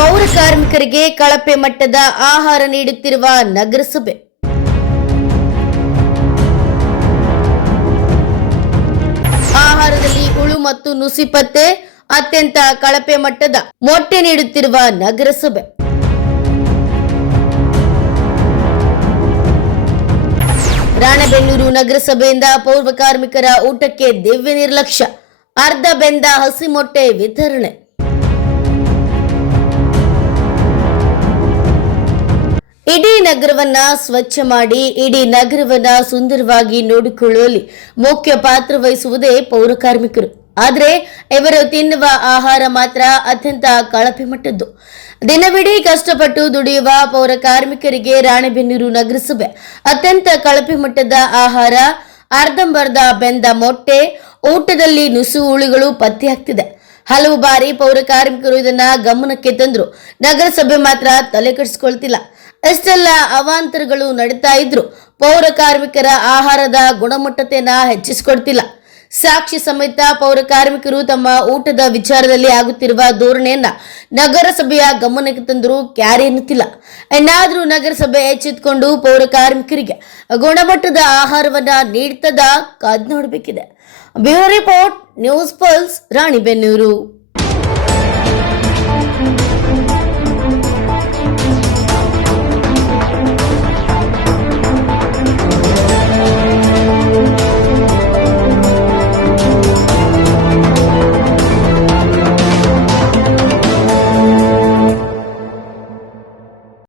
ಪೌರ ಕಾರ್ಮಿಕರಿಗೆ ಕಳಪೆ ಮಟ್ಟದ ಆಹಾರ ನೀಡುತ್ತಿರುವ ನಗರಸಭೆ. ಆಹಾರದಲ್ಲಿ ಹುಳು ಮತ್ತು ನುಸಿ ಪತ್ತೆ, ಅತ್ಯಂತ ಕಳಪೆ ಮಟ್ಟದ ಮೊಟ್ಟೆ ನೀಡುತ್ತಿರುವ ನಗರಸಭೆ. ರಾಣೆಬೆನ್ನೂರು ನಗರಸಭೆಯಿಂದ ಪೌರ ಕಾರ್ಮಿಕರ ಊಟಕ್ಕೆ ದಿವ್ಯ ನಿರ್ಲಕ್ಷ್ಯ, ಅರ್ಧ ಬೆಂದ ಹಸಿ ಮೊಟ್ಟೆ ವಿತರಣೆ. ಇಡೀ ನಗರವನ್ನ ಸ್ವಚ್ಛ ಮಾಡಿ ಇಡೀ ನಗರವನ್ನ ಸುಂದರವಾಗಿ ನೋಡಿಕೊಳ್ಳುವಲ್ಲಿ ಮುಖ್ಯ ಪಾತ್ರ ವಹಿಸುವುದೇ ಪೌರ ಕಾರ್ಮಿಕರು. ಆದರೆ ಇವರು ತಿನ್ನುವ ಆಹಾರ ಮಾತ್ರ ಅತ್ಯಂತ ಕಳಪೆ ಮಟ್ಟದ್ದು. ದಿನವಿಡೀ ಕಷ್ಟಪಟ್ಟು ದುಡಿಯುವ ಪೌರ ಕಾರ್ಮಿಕರಿಗೆ ರಾಣೆಬೆನ್ನೂರು ನಗರಸಭೆ ಅತ್ಯಂತ ಕಳಪೆ ಮಟ್ಟದ ಆಹಾರ, ಅರ್ಧಂಬರ್ಧ ಬೆಂದ ಮೊಟ್ಟೆ, ಊಟದಲ್ಲಿ ನುಸು ಹುಳುಗಳು ಪತ್ತೆಯಾಗ್ತಿದೆ. ಹಲವು ಬಾರಿ ಪೌರ ಕಾರ್ಮಿಕರು ಇದನ್ನ ಗಮನಕ್ಕೆ ತಂದ್ರು, ನಗರಸಭೆ ಮಾತ್ರ ತಲೆ ಕೆಡಿಸಿಕೊಳ್ತಿಲ್ಲ. ಇಷ್ಟೆಲ್ಲ ಅವಾಂತರಗಳು ನಡೀತಾ ಇದ್ರು ಪೌರ ಕಾರ್ಮಿಕರ ಆಹಾರದ ಗುಣಮಟ್ಟತೆಯನ್ನ ಹೆಚ್ಚಿಸಿಕೊಡ್ತಿಲ್ಲ. ಸಾಕ್ಷಿ ಸಮೇತ ಪೌರ ಕಾರ್ಮಿಕರು ತಮ್ಮ ಊಟದ ವಿಚಾರದಲ್ಲಿ ಆಗುತ್ತಿರುವ ಧೋರಣೆಯನ್ನ ನಗರಸಭೆಯ ಗಮನಕ್ಕೆ ತಂದರೂ ಕ್ಯಾರಿ ಎನ್ನುತ್ತಿಲ್ಲ. ಏನಾದ್ರೂ ನಗರಸಭೆ ಎಚ್ಚೆತ್ತುಕೊಂಡು ಪೌರ ಕಾರ್ಮಿಕರಿಗೆ ಗುಣಮಟ್ಟದ ಆಹಾರವನ್ನ ನೀಡ್ತದ ಕಾದ್ ನೋಡಬೇಕಿದೆ. Bureau report, news pulse, Ranebennur.